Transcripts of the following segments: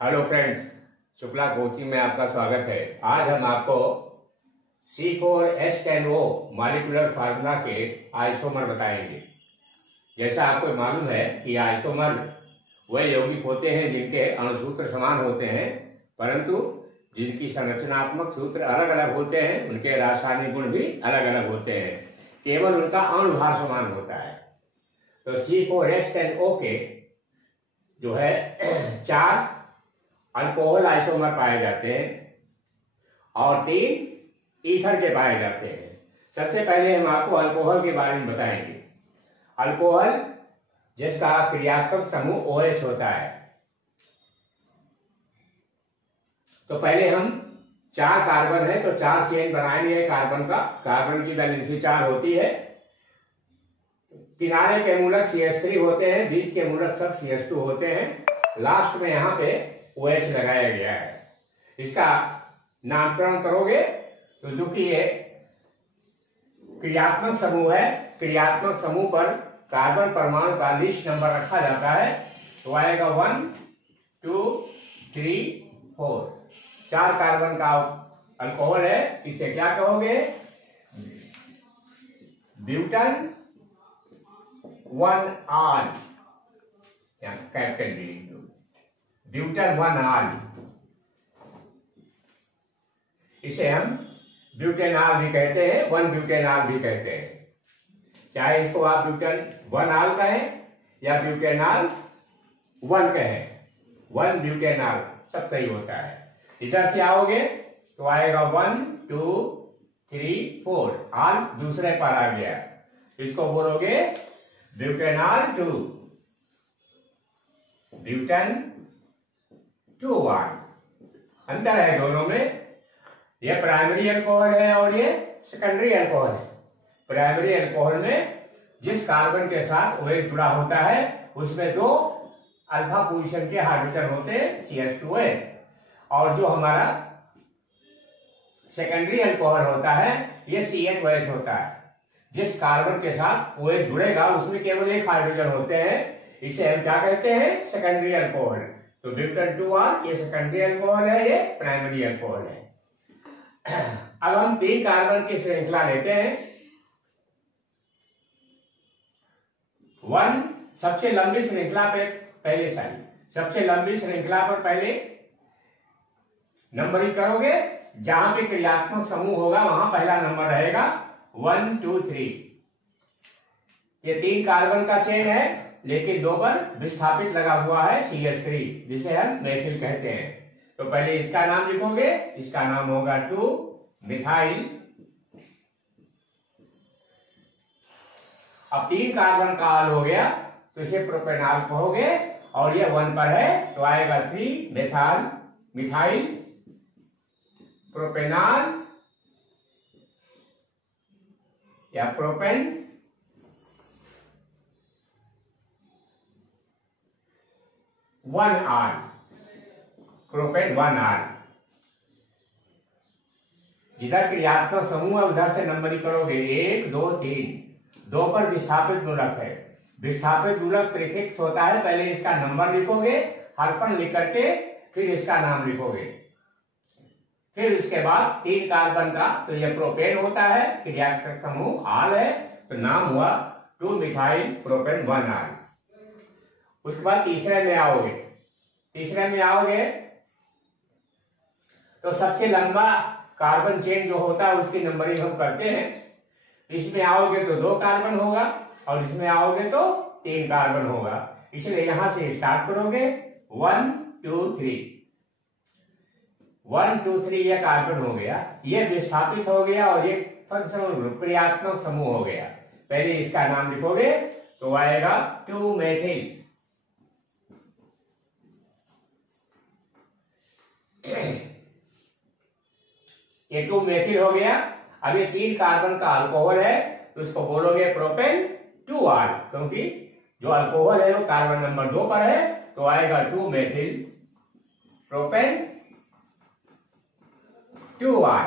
Hello friends, Shukla coaching में आपका स्वागत है। आज हम आपको C4H10O मॉलिक्यूलर फार्मूला के आइसोमर बताएंगे। जैसा आपको मालूम है कि आइसोमर वह यौगिक होते हैं जिनके अणुसूत्र समान होते हैं, परंतु जिनकी संरचनात्मक सूत्र अलग अलग होते हैं, उनके रासायनिक गुण भी अलग अलग होते हैं, केवल उनका अणुभार समान होता है। तो C4H10O के जो है 4 अल्कोहल आइसोमर पाए जाते हैं और 3 ईथर के पाए जाते हैं। सबसे पहले हम आपको अल्कोहल के बारे में बताएंगे। अल्कोहल जिसका क्रियात्मक समूह OH होता है। तो पहले हम 4 कार्बन है तो 4 चेन बनाएंगे कार्बन का। कार्बन की वैलेंसी 4 होती है। किनारे के मूलक CH3 होते हैं, बीच के मूलक सब CH2 होते हैं, लास्ट में यहां पे OH लगाया गया है। इसका नामकरण करोगे तो जो कि ये क्रियात्मक समूह है, क्रियात्मक समूह पर कार्बन परमाणु का लिस्ट नंबर रखा जाता है तो आएगा 1 2 3 4। 4 कार्बन का अल्कोहल है। इसे क्या कहोगे? ब्यूटन 1 कैपिटल ब्यूटन 1 इसे हम ब्यूटेनॉल भी कहते हैं, 1 ब्यूटेनॉल भी कहते हैं। चाहे इसको आप ब्यूटन 1 कहें या ब्यूटेनॉल 1 कहें, 1 ब्यूटेनॉल सब सही होता है। इधर से आओगे तो आएगा 1 2 3 4, आल दूसरे पर आ गया। इसको बोलोगे ब्यूटेनॉल 2, ब्यूटन 2 अंतर है दोनों में। यह प्राइमरी अल्कोहल है और ये सेकेंडरी अल्कोहल है। प्राइमरी अल्कोहल में जिस कार्बन के साथ OH जुड़ा होता है उसमें 2 अल्फा पोजीशन के हाइड्रोजन होते हैं CH2N, और जो हमारा सेकेंडरी अल्कोहल होता है ये CH2OH होता है। जिस कार्बन के साथ OH जुड़ेगा उसमें केवल 1 हाइड्रोजन होते हैं। इसे हम क्या कहते हैं? Secondary alcohol. तो ब्यूटन 2 ये सेकेंडरी अल्कोहल है, ये प्राइमरी अल्कोहल है। अब हम 3 कार्बन की श्रृंखला लेते हैं। 1 सबसे लंबी श्रृंखला पे पहले सबसे लंबी श्रृंखला पर पहले नंबरिंग करोगे। जहां पे क्रियात्मक समूह होगा वहां पहला नंबर रहेगा 1 2 3। ये 3 कार्बन का चेन है, लेकिन 2 पर विस्थापित लगा हुआ है CH3 जिसे हम मेथिल कहते हैं। तो पहले इसका नाम लिखोगे, इसका नाम होगा 2 मिथाइल। अब 3 कार्बन का आल हो गया तो इसे प्रोपेनॉल कहोगे, और ये 1 पर है तो आएगा 3 मिथाइल प्रोपेनॉल या प्रोपेन 1R, प्रोपेन 1R। जिधर क्रियात्मक समूह है उधर से नंबरिंग करोगे 1 2 3। 2 पर विस्थापित मूलक है। विस्थापित मूलक प्रीफिक्स होता है। पहले इसका नंबर लिखोगे, हरफन लिख करके फिर इसका नाम लिखोगे। फिर उसके बाद 3 कार्बन का तो यह प्रोपेन होता है, क्रियात्मक समूह आल है, तो नाम हुआ 2 मिथाइल प्रोपेन 1R। उसके बाद तीसरे में आओगे तो सबसे लंबा कार्बन चेन जो होता है उसकी नंबरिंग हम करते हैं। इसमें आओगे तो 2 कार्बन होगा और इसमें आओगे तो 3 कार्बन होगा। इसलिए यहां से स्टार्ट करोगे 1 2 3। 1 2 3 यह कार्बन हो गया, यह विस्थापित हो गया और ये फंक्शनल ग्रुप क्रियात्मक समूह हो गया। पहले इसका नाम लिखोगे तो आएगा 2 मेथिल। ये 2 मेथिल हो गया। अब ये 3 कार्बन का अल्कोहल है तो इसको बोलोगे प्रोपेन 2R, क्योंकि जो अल्कोहल है वो कार्बन नंबर 2 पर है तो आएगा 2 मेथिल प्रोपेन 2R।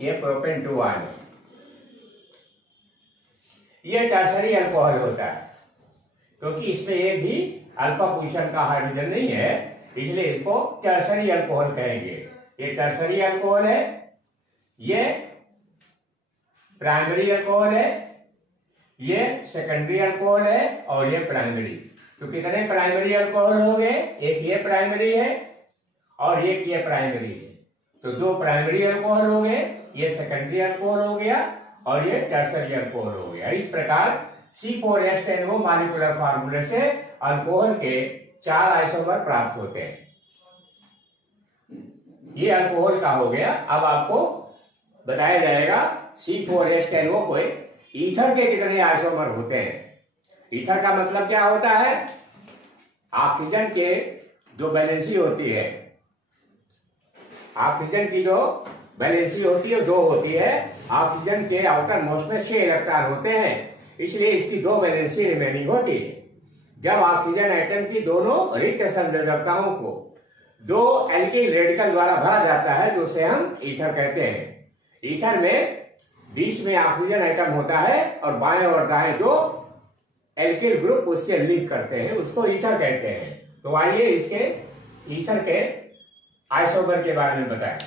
ये प्रोपेन 2R है। ये टर्सरी अल्कोहल होता है क्योंकि इसमें एक भी अल्फा पोजीशन का हाइड्रोजन नहीं है, इसलिए इसको टर्सरी अल्कोहल कहेंगे। ये टर्सरी अल्कोहल है, ये प्राइमरी अल्कोहल है, ये सेकेंडरी अल्कोहल है और ये प्राइमरी। तो कितने प्राइमरी अल्कोहल हो गए? एक ये प्राइमरी है और एक ये प्राइमरी है, तो दो प्राइमरी अल्कोहल हो गए, ये सेकेंडरी अल्कोहल हो गया और ये टर्सरी अल्कोहल हो गया। इस प्रकार C4H10O मॉलिक्यूलर फार्मूले से अल्कोहल के 4 आइसोमर प्राप्त होते हैं। ये अल्कोहल का हो गया। अब आपको बताया जाएगा C4H10O को ईथर के कितने आइसोमर होते हैं। ईथर का मतलब क्या होता है? ऑक्सीजन के जो वैलेंसी होती है, ऑक्सीजन की जो वैलेंसी होती है 2 होती है। ऑक्सीजन के आउटर मोस्ट में 6 इलेक्ट्रॉन होते हैं, इसलिए इसकी 2 वैलेंसी रिमेनिंग होती है। जब ऑक्सीजन एटम की दोनों रिक्त संयोजकताओं को 2 एल्किल रेडिकल द्वारा भरा जाता है, जो उसे हम ईथर कहते हैं। ईथर में बीच में ऑक्सीजन एटम होता है और बाएं और दाएं 2 एल्किल ग्रुप उससे लिंक करते हैं, उसको ईथर कहते हैं। तो आइए इसके ईथर के आइसोमर के बारे में बताएं।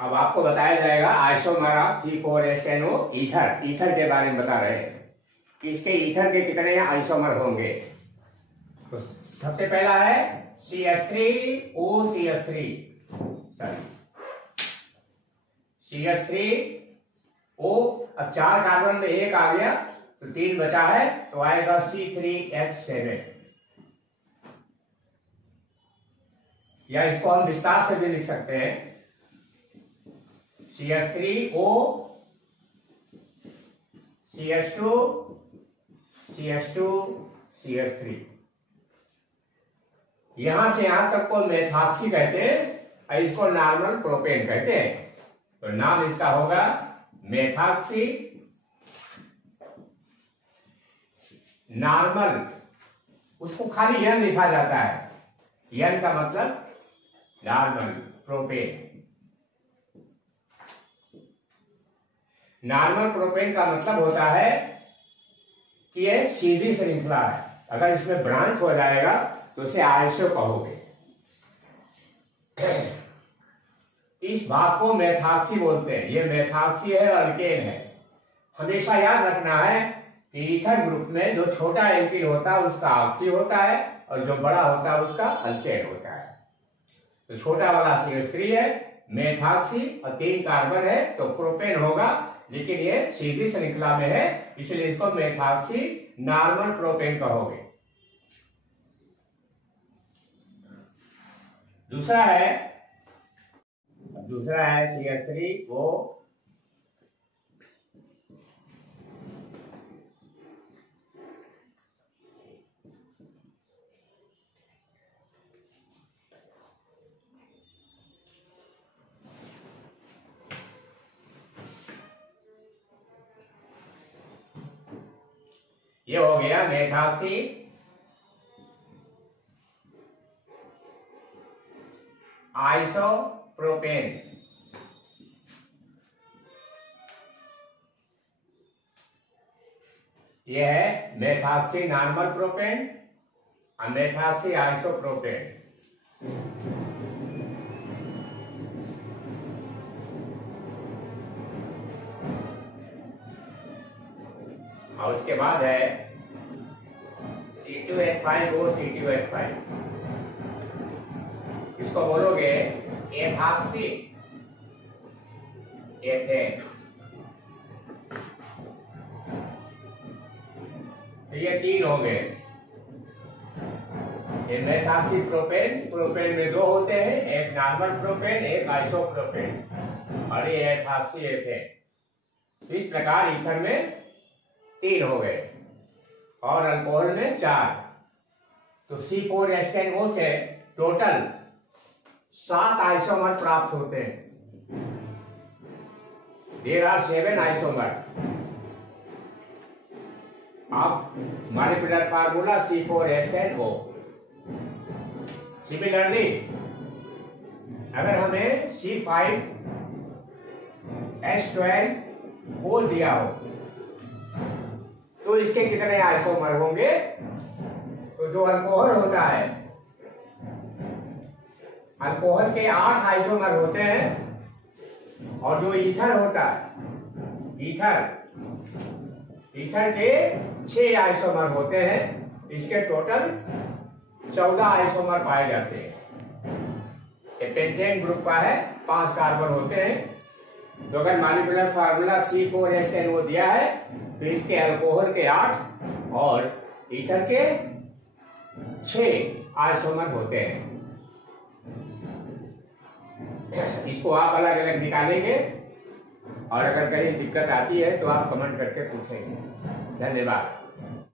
अब आपको बताया जाएगा isomer of C4H10O ether. Ether के बारे में बता रहे हैं कि इसके ईथर के कितने आइसोमर होंगे। तो सबसे पहला है CH3OCH3, CH3O। अब 4 कार्बन में 1 आ गया तो 3 बचा है, तो आएगा C3H7, या इसको हम विस्तार से भी लिख सकते हैं CH3O, CH2, CH2, CH3। यहां से यहां तक को मेथॉक्सी कहते हैं, इसको नॉर्मल प्रोपेन कहते हैं। तो नाम इसका होगा मेथॉक्सी नॉर्मल। उसको खाली यन लिखा जाता है, यन का मतलब नॉर्मल प्रोपेन। नॉर्मल प्रोपेन का मतलब होता है कि यह सीधी श्रृंखला है। अगर इसमें ब्रांच हो जाएगा तो उसे आइसो कहोगे। इस भाग को मेथॉक्सी बोलते हैं। ये मेथॉक्सी है, अल्केन है। हमेशा याद रखना है कि ईथर ग्रुप में जो छोटा एल्किल होता है उसका ऑक्सी होता है और जो बड़ा होता है उसका अल्केन होता है। तो छोटा वाला CH3 है, मेथॉक्सी और 3 कार्बन है तो प्रोपेन होगा, लेकिन ये सीधी श्रृंखला में है, इसलिए इसको मेथॉक्सी नॉर्मल प्रोपेन कहोगे। दूसरा है CH3O, ये हो गया मेथॉक्सी आइसोप्रोपेन। यह है मेथॉक्सी नॉर्मल प्रोपेन और मेथॉक्सी आइसोप्रोपेन। और उसके बाद है C2H5O, C2H5। इसको बोलोगे एथॉक्सी एथेन। तो ये 3 हो गए। ये मेथॉक्सी प्रोपेन, प्रोपेन में 2 होते हैं, एक नॉर्मल प्रोपेन, एक आइसोप्रोपेन, और ये एथॉक्सी एथेन। इस प्रकार ईथर में 3 हो गए और अल्कोहल में 4। तो C4H10O से टोटल 7 आइसोमर प्राप्त होते हैं। There are 7 isomer. अब मॉलिक्यूलर फार्मूला C4H10O। सिमिलरली अगर हमें C5H12O दिया हो तो इसके कितने आइसोमर होंगे? तो जो अल्कोहल होता है, अल्कोहल के 8 आइसोमर होते हैं, और जो ईथर होता है, ईथर के 6 आइसोमर होते हैं। इसके टोटल 14 आइसोमर पाए जाते हैं। ये पेंटेन ग्रुप का है, 5 कार्बन होते हैं। तो अगर मॉलिक्यूलर फार्मूला C4H10 वो दिया है, तो इसके अल्कोहल के 8 और ईथर के 6 आइसोमर होते हैं। इसको आप अलग अलग निकालेंगे, और अगर कहीं दिक्कत आती है तो आप कमेंट करके पूछेंगे। धन्यवाद।